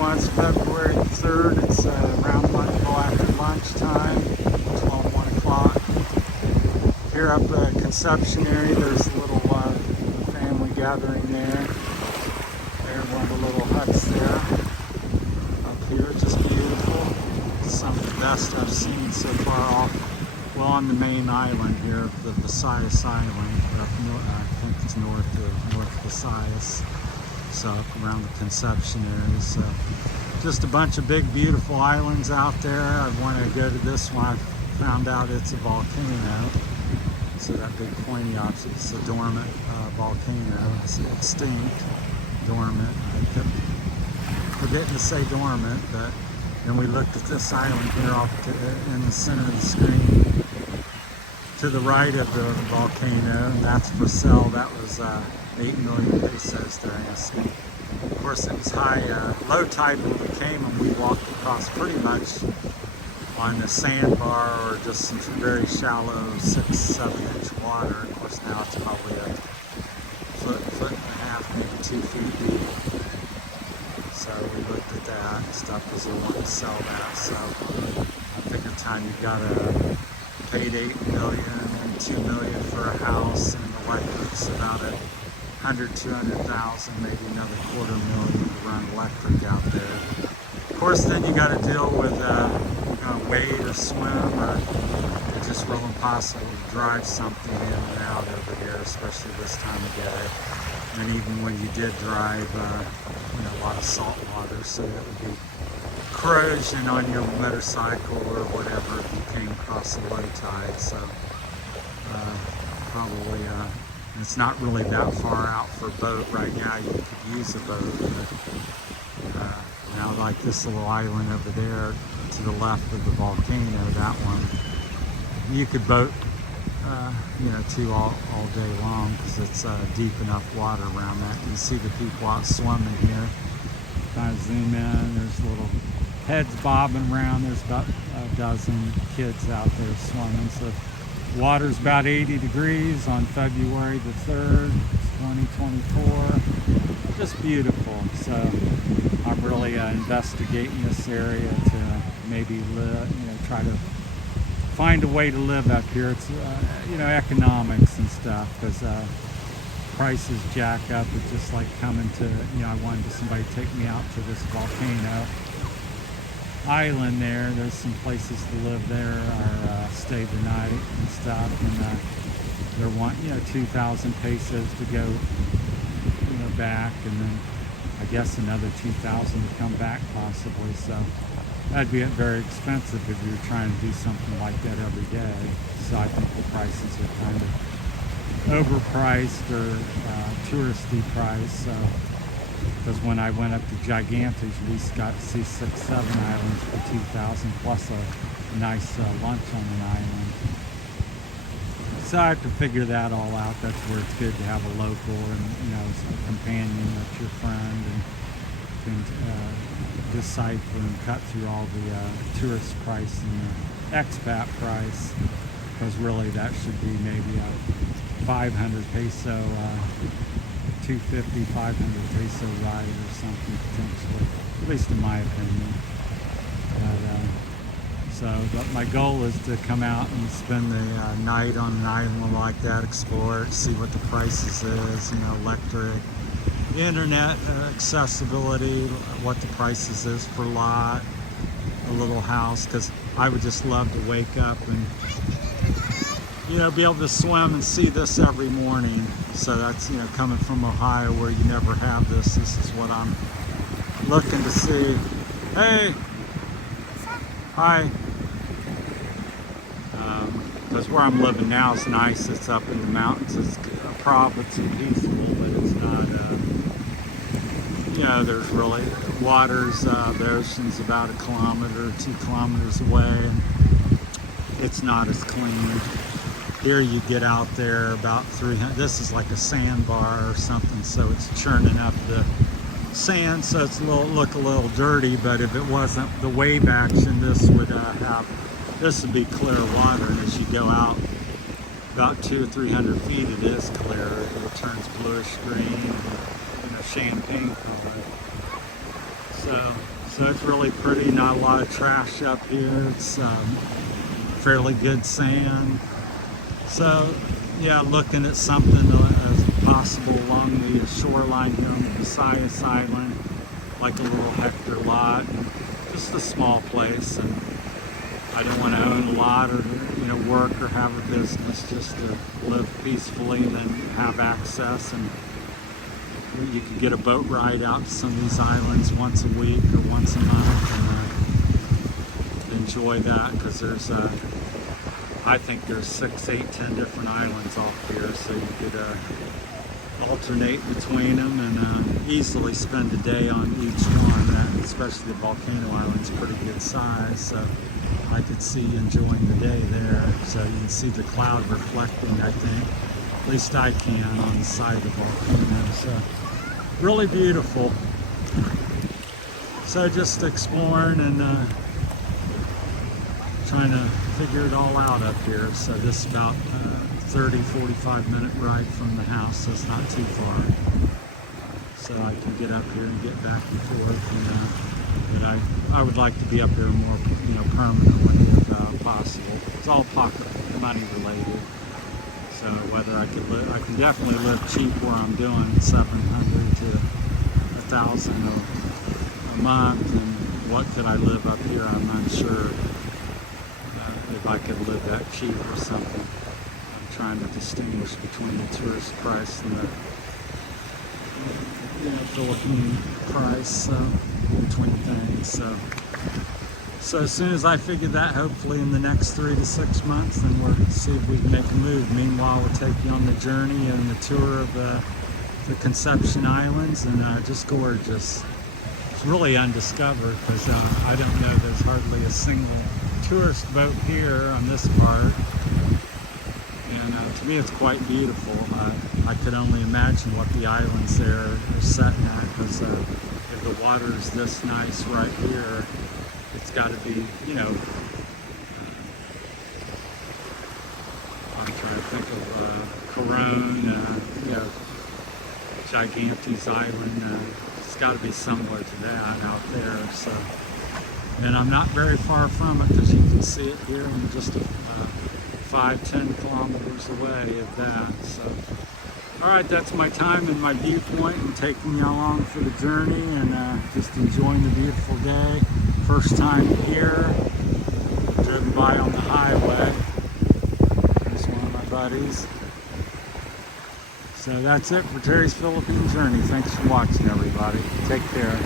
one's February 3rd. It's around after lunchtime, 1 o'clock. Here up the Conception area, there's a little family gathering there. There's one of the little huts there. Up here, just beautiful. Some of the best I've seen so far on the main island here, the Visayas Island. I think it's north of Visayas. So up around the Conception area. So just a bunch of big, beautiful islands out there. I wanted to go to this one. I found out it's a volcano. So that big pointy object is a dormant volcano. It's extinct, dormant. I kept forgetting to say dormant, but then we looked at this island here in the center of the screen to the right of the volcano, and that's for sale. That was 8 million pesos they're asking. Of course, it was low tide when we came, and we walked across pretty much on the sandbar or just some very shallow 6-7 inch water. Of course, now it's probably a foot and a half, maybe 2 feet deep. So we looked at that and stuff because they want to sell that. So I think the time you got paid 8 million and 2 million for a house, and the electric's about 200,000, maybe another $250,000 to run electric out there. Of course, then you got to deal with wade or swim, or it's just real impossible to drive something in and out over here, especially this time of day. And even when you did drive, a lot of salt water, so that would be corrosion on your motorcycle or whatever if you came across a low tide. So probably it's not really that far out for a boat right now. You could use a boat, but now like this little island over there to the left of the volcano, that one you could boat to all day long because it's deep enough water around that. You see the people out swimming here. Kind of zoom in, there's little heads bobbing around. There's about a dozen kids out there swimming. So water's about 80 degrees on February the 3rd, 2024. Just beautiful. So I'm really investigating this area to maybe try to find a way to live up here. It's economics and stuff, because prices jack up. It's just like coming to, I wanted somebody to take me out to this volcano island there. There's some places to live there or stay the night and stuff, and they're wanting 2,000 pesos to go back, and then I guess another 2,000 to come back possibly. So that'd be very expensive if you're trying to do something like that every day. So I think the prices are kind of overpriced or touristy priced. So, because when I went up to Gigantes, we got to see 6-7 islands for 2,000 plus a nice lunch on an island. So I have to figure that all out. That's where it's good to have a local and a companion that's your friend, and can decipher and cut through all the tourist price and the expat price, because really that should be maybe a 500 peso, 250, 500 peso ride or something potentially, at least in my opinion. But my goal is to come out and spend the night on an island like that, explore it, see what the prices is, electric, internet accessibility, what the prices is per lot, a little house, because I would just love to wake up and be able to swim and see this every morning. So that's coming from Ohio, where you never have this. This is what I'm looking to see. Hey, hi. Because where I'm living now is nice. It's up in the mountains. It's province and peaceful, but it's not. There's really waters. The ocean's about 1 kilometer, 2 kilometers away, and it's not as clean. Here you get out there about 300. This is like a sandbar or something, so it's churning up the sand, so it's look a little dirty. But if it wasn't the wave action, this would be clear water. And as you go out about 200 or 300 feet, it is clear. It turns bluish green, champagne color. So So it's really pretty, not a lot of trash up here. It's fairly good sand. So yeah, looking at something as possible along the shoreline here on the Visayas Island, like a little hectare lot, just a small place. And I don't want to own a lot or work or have a business, just to live peacefully and then have access. And you could get a boat ride out to some of these islands once a week or once a month and enjoy that, because there's I think there's 6, 8, 10 different islands off here, so you could alternate between them and easily spend a day on each one. Especially the volcano island's pretty good size, so I could see enjoying the day there. So you can see the cloud reflecting, I think. At least I can, on the side of the volcano. So really beautiful. So just exploring and trying to figure it all out up here. So this is about 30-45 minute ride from the house, so it's not too far. So I can get up here and get back and forth. And, but I would like to be up here more, permanently if possible. It's all pocket money related. So whether I could live, I can definitely live cheap where I'm doing $700 to $1,000 a month. And what could I live up here? I'm unsure if I could live that cheap or something. I'm trying to distinguish between the tourist price and the Philippine price, between things. So as soon as I figure that, hopefully in the next 3 to 6 months, then we'll see if we can make a move. Meanwhile, we'll take you on the journey and the tour of the Conception Islands, and just gorgeous. It's really undiscovered because I don't know, there's hardly a single tourist boat here on this part. And to me it's quite beautiful. I could only imagine what the islands there are setting at, because if the water is this nice right here, it's got to be, I'm trying to think of Coron, Gigantes Island. It's got to be similar to that out there. So, and I'm not very far from it, because you can see it here. I'm just 5-10 kilometers away of that. So, all right, that's my time and my viewpoint, and taking you along for the journey and just enjoying the beautiful day. First time here, driven by on the highway. There's one of my buddies. So that's it for Terry's Philippine Journey. Thanks for watching, everybody. Take care.